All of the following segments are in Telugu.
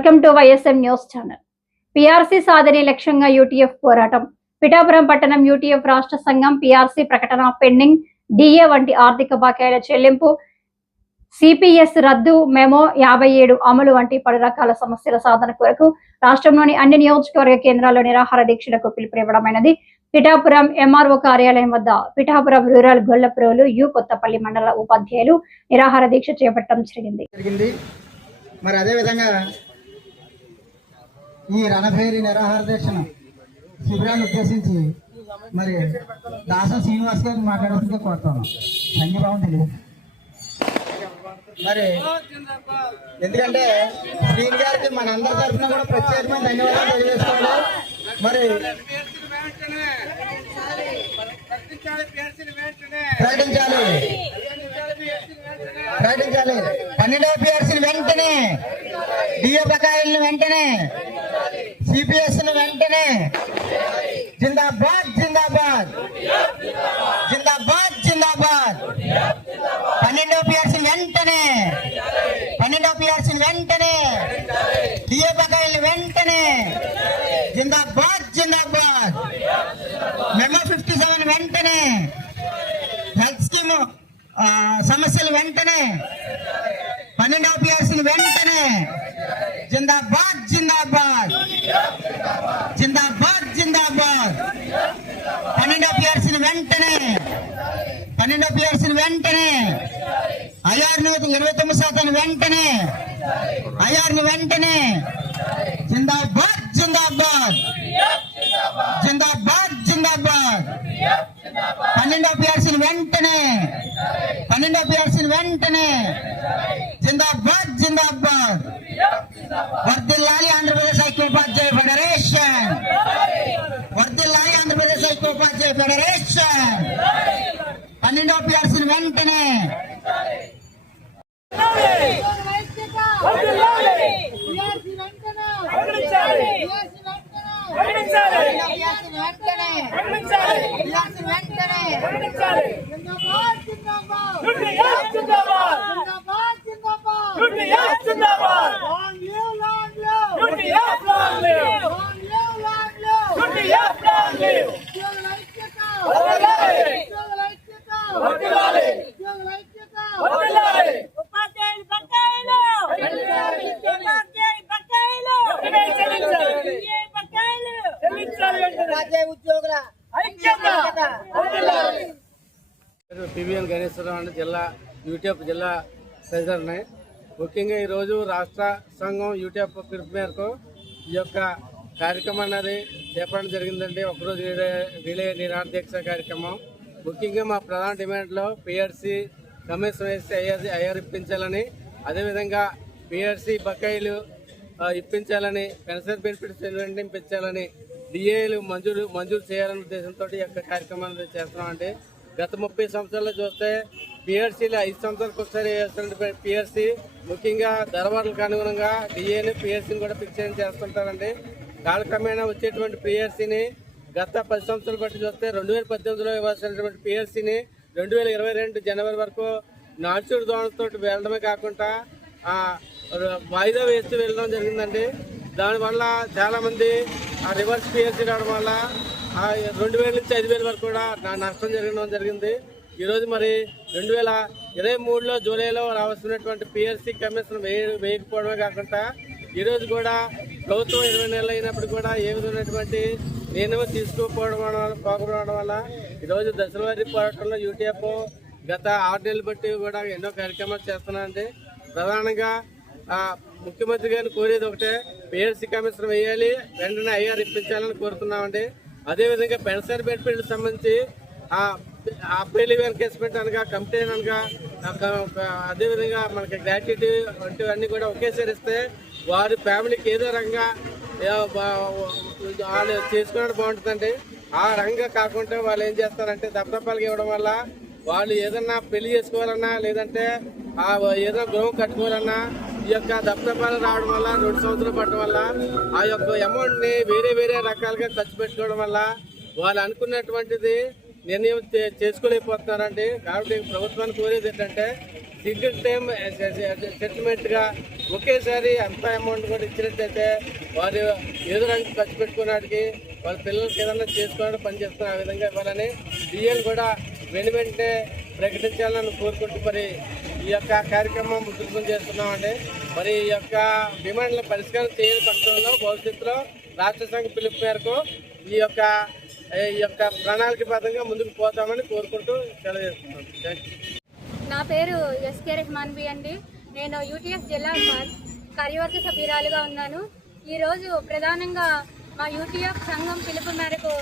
Welcome to YSM news channel. PRC సాధనే లక్ష్యంగా యూటీఎఫ్ పోరాటం. పిఠాపురం పట్టణం యూటీఎఫ్ రాష్ట్ర సంఘం పీఆర్సీ ప్రకటన, పెండింగ్ డిఏ వంటి ఆర్థిక బకాయిల చెల్లింపు, సిపిఎస్ రద్దు, మెమో 57 అమలు వంటి పలు రకాల సమస్యల సాధన కొరకు రాష్ట్రంలోని అన్ని నియోజకవర్గ కేంద్రాల్లో నిరాహార దీక్షలకు పిలుపునివ్వడమైనది. పిఠాపురం ఎంఆర్ఓ కార్యాలయం వద్ద పిఠాపురం రూరల్ గొల్లప్రోలు యు కొత్తపల్లి మండల ఉపాధ్యాయులు నిరాహార దీక్ష చేపట్టడం జరిగింది. మరి అదేవిధంగా ఈ రణభేరి నిరాహార దీక్షను శిబిరాన్ని ఉద్దేశించి మరి దాస శ్రీనివాస్ గారిని మాట్లాడుతుంటే కోరుతాను. సంఘీభావం తెలియదు. మరి ఎందుకంటే శ్రీని గారికి మన అందరి తరఫున కూడా ప్రత్యేకమైన ధన్యవాదాలు తెలియజేసుకోవాలి. మరి ప్రకటించాలి 12వ పిఆర్సీని వెంటనే, డిఏ బకాయిలను వెంటనే, సిపిఎస్ ను వెంటనే. జిందాబాద్ జిందాబాద్ జిందాబాద్ జిందాబాద్. 12వ పిఆర్సీని వెంటనే, 12వ పిఆర్సీని వెంటనే, డిఏ బకాయిలను వెంటనే. జిందాబాద్ జిందాబాద్. మెమో 57 వెంటనే, హెల్త్ స్కీమ్ సమస్యలు వెంటనే, 12వ పిఆర్సీని వెంటనే. జిందాబాద్ జిందాబాద్ జిందాబాద్ జిందాబాద్. 12వ పిఆర్సీని వెంటనే, 12వ పిఆర్సీని వెంటనే. ఐఆర్ని 29% వెంటనే, ఐఆర్ని వెంటనే. జిందాబాద్ జిందాబాద్ జిందాబాద్ జిందాబాద్. 12వ పిఆర్సీని వెంటనే, 12వ పిఆర్సీని వెంటనే. జిందాబాద్ జిందాబాద్. వర్ధిల్లాలి ఆంధ్రప్రదేశ్ ఐక్యోపాధ్యాయ ఫెడరేషన్, వర్ధిల్లాలి ఆంధ్రప్రదేశ్ ఐక్యోపాధ్యాయ ఫెడరేషన్. 12వ పిఆర్సీని వెంటనే. పివిఎన్ గణేశ్వరరావు అంటే జిల్లా యూటీఎఫ్ జిల్లా ప్రెసిడెంట్ని. ముఖ్యంగా ఈరోజు రాష్ట్ర సంఘం యూటీఎఫ్ పిలుపు మేరకు ఈ యొక్క కార్యక్రమం అనేది చేపట్టడం జరిగిందండి. ఒకరోజు రిలే నిరాహార దీక్ష కార్యక్రమం. ముఖ్యంగా మా ప్రధాన డిమాండ్లో పిఆర్సీ కమిషన్ వేసి ఐఆర్ ఇప్పించాలని, అదేవిధంగా పిఆర్సీ బకాయిలు ఇప్పించాలని, పెన్షన్ బెనిఫిట్స్ ఇప్పించాలని, డిఏలు మంజూరు చేయాలనే ఉద్దేశంతో ఈ యొక్క కార్యక్రమాన్ని చేస్తున్నామండి. గత 30 సంవత్సరాల్లో చూస్తే పిఆర్సీలు 5 సంవత్సరాలకు ఒకసారి వేస్తున్న పిఆర్సీ ముఖ్యంగా ధరవాళ్ళకు అనుగుణంగా డిఏని పిఆర్సీని కూడా ఫిక్స్ చేస్తుంటారండి. కాలక్రమేణా వచ్చేటువంటి పిఆర్సీని గత 10 సంవత్సరాలు బట్టి చూస్తే 2018లో ఇవ్వాల్సినటువంటి పిఆర్సీని 2022 జనవరి వరకు నాచుడు దోణతో వెళ్ళడమే కాకుండా వాయిదా వేస్తూ వెళ్ళడం జరిగిందండి. దానివల్ల చాలామంది రివర్స్ పిఆర్సీ రావడం వల్ల 2000 నుంచి 5000 వరకు కూడా నష్టం జరిగింది. ఈరోజు మరి 2023లో జూలైలో రావాల్సినటువంటి పిఆర్సీ కమిషన్ వేయకపోవడమే కాకుండా ఈరోజు కూడా ప్రభుత్వం 20 నెలలు అయినప్పుడు కూడా ఏ విధమైనటువంటి నిర్ణయం తీసుకోకపోవడం వల్ల ఈరోజు దశలవారీ పోరాటంలో యూటీఎఫ్ గత 6 నెలలు బట్టి కూడా ఎన్నో కార్యక్రమాలు చేస్తున్నారండి. ప్రధానంగా ముఖ్యమంత్రి గారిని కోరేది ఒకటే, పిఆర్సీ కమిషన్ వేయాలి, వెంటనే ఐఆర్ ఇప్పించాలని కోరుతున్నామండి. అదేవిధంగా పెన్షన్ బెనిఫిట్ సంబంధించి అప్రైల్ ఎన్కేస్మెంట్ అనగా కంప్లైంట్ అనగా అదేవిధంగా మనకి గ్రాట్యుటీ వంటివన్నీ కూడా ఒకేసారి ఇస్తే వారి ఫ్యామిలీకి ఏదో రంగా వాళ్ళు చేసుకోవడం బాగుంటుందండి. ఆ రంగా కాకుండా వాళ్ళు ఏం చేస్తారంటే దప్పదప్పాలకి ఇవ్వడం వల్ల వాళ్ళు ఏదన్నా పెళ్లి చేసుకోవాలన్నా, లేదంటే ఏదైనా గృహం కట్టుకోవాలన్నా ఈ యొక్క దప్పదప్పాలు రావడం వల్ల 2 సంవత్సరాలు పడడం వల్ల ఆ యొక్క అమౌంట్ని వేరే రకాలుగా ఖర్చు పెట్టుకోవడం వల్ల వాళ్ళు అనుకున్నటువంటిది నిర్ణయం చేసుకోలేకపోతున్నారండి. కాబట్టి ప్రభుత్వాన్ని కోరేది ఏంటంటే సింగిల్ టైం సెటిల్మెంట్గా ఒకేసారి అంత అమౌంట్ కూడా ఇచ్చినట్టయితే వారు ఏదో రంగు ఖర్చు పెట్టుకున్నాడికి వాళ్ళ పిల్లలకి ఏదైనా చేసుకోవడానికి పనిచేస్తున్నారు. ఆ విధంగా ఇవ్వాలని డిఎం కూడా వెంటనే ప్రకటించాలని కోరుకుంటూ మరి ఈ యొక్క కార్యక్రమం ఉధృతం చేస్తున్నామండి. మరి ఈ యొక్క డిమాండ్ల పరిష్కారం చేయని పక్షంలో భవిష్యత్తులో రాష్ట్ర సంఘ పిలుపు మేరకు ఈ యొక్క ప్రణాళికబద్ధంగా ముందుకు పోతామని కోరుకుంటూ తెలియజేస్తున్నాను. Thank you. నా పేరు ఎస్కే రెహమాన్బీ అండి. నేను యూటీఎఫ్ జిల్లా కార్యవర్గ సభ్యురాలుగా ఉన్నాను. ఈరోజు ప్రధానంగా మా యూటీఎఫ్ సంఘం పిలుపు మేరకు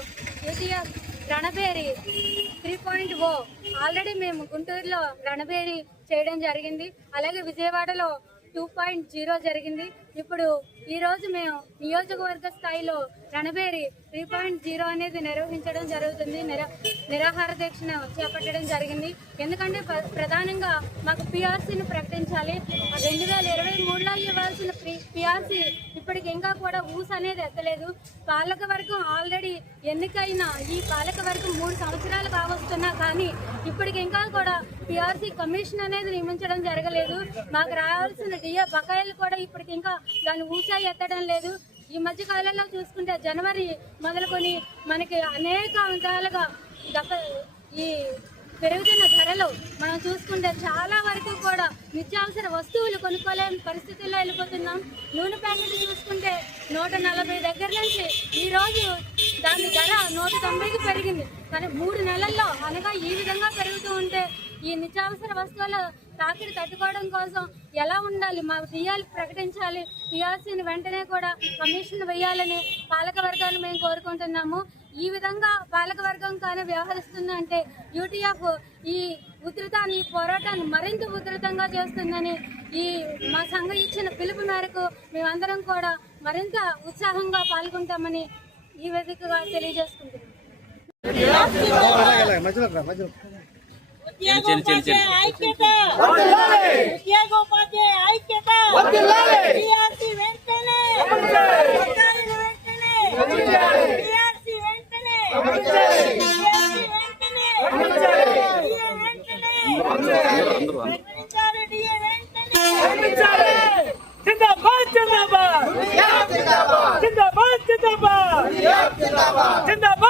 యూటీఎఫ్ రణబేరి 3.0 ఆల్రెడీ మేము గుంటూరులో రణబేరి చేయడం జరిగింది. అలాగే విజయవాడలో 2.0 జరిగింది. ఇప్పుడు ఈరోజు మేము నియోజకవర్గ స్థాయిలో రణబేరి 3.0 అనేది నిర్వహించడం జరుగుతుంది. నిరాహార దీక్షను చేపట్టడం జరిగింది. ఎందుకంటే ప్రధానంగా మాకు పిఆర్సీని ప్రకటించాలి. 2023లో ఇవ్వాల్సిన పిఆర్సీ ఇప్పటికి ఇంకా కూడా ఊస్ అనేది ఎత్తలేదు. పాలకవర్గం ఆల్రెడీ ఎన్నికైన ఈ పాలకవర్గం 3 సంవత్సరాలు కావస్తున్నా కానీ ఇప్పటికి ఇంకా కూడా పిఆర్సీ కమిషన్ అనేది నియమించడం జరగలేదు. మాకు రావాల్సిన డిఏ బకాయిలు కూడా ఇప్పటికి ఇంకా దాన్ని ఊసా ఎత్తడం లేదు. ఈ మధ్య కాలంలో చూసుకుంటే జనవరి మొదలుకొని మనకి అనేక విధాలుగా ఈ పెరుగుతున్న ధరలు మనం చూసుకుంటే చాలా వరకు కూడా నిత్యావసర వస్తువులు కొనుక్కోలేని పరిస్థితుల్లో వెళ్ళిపోతున్నాం. నూనె ప్యాకెట్ చూసుకుంటే 140 దగ్గర నుంచి ఈరోజు దాని ధర 190కి పెరిగింది. కానీ 3 నెలల్లో అనగా ఈ విధంగా పెరుగుతూ ఉంటే ఈ నిత్యావసర వస్తువుల తాకిడి తట్టుకోవడం కోసం ఎలా ఉండాలి? మా డిఏలు ప్రకటించాలి. పిఆర్సీని వెంటనే కూడా కమిషన్ వేయాలని పాలకవర్గాన్ని మేము కోరుకుంటున్నాము. ఈ విధంగా పాలకవర్గం కానీ వ్యవహరిస్తుందంటే యూటీఎఫ్ ఈ ఉధృతాన్ని, ఈ పోరాటాన్ని మరింత ఉధృతంగా చేస్తుందని మా సంఘం ఇచ్చిన పిలుపు మేరకు మేమందరం కూడా మరింత ఉత్సాహంగా పాల్గొంటామని ఈ వేదికగా తెలియజేసుకుంటున్నాం. జిందాబాద్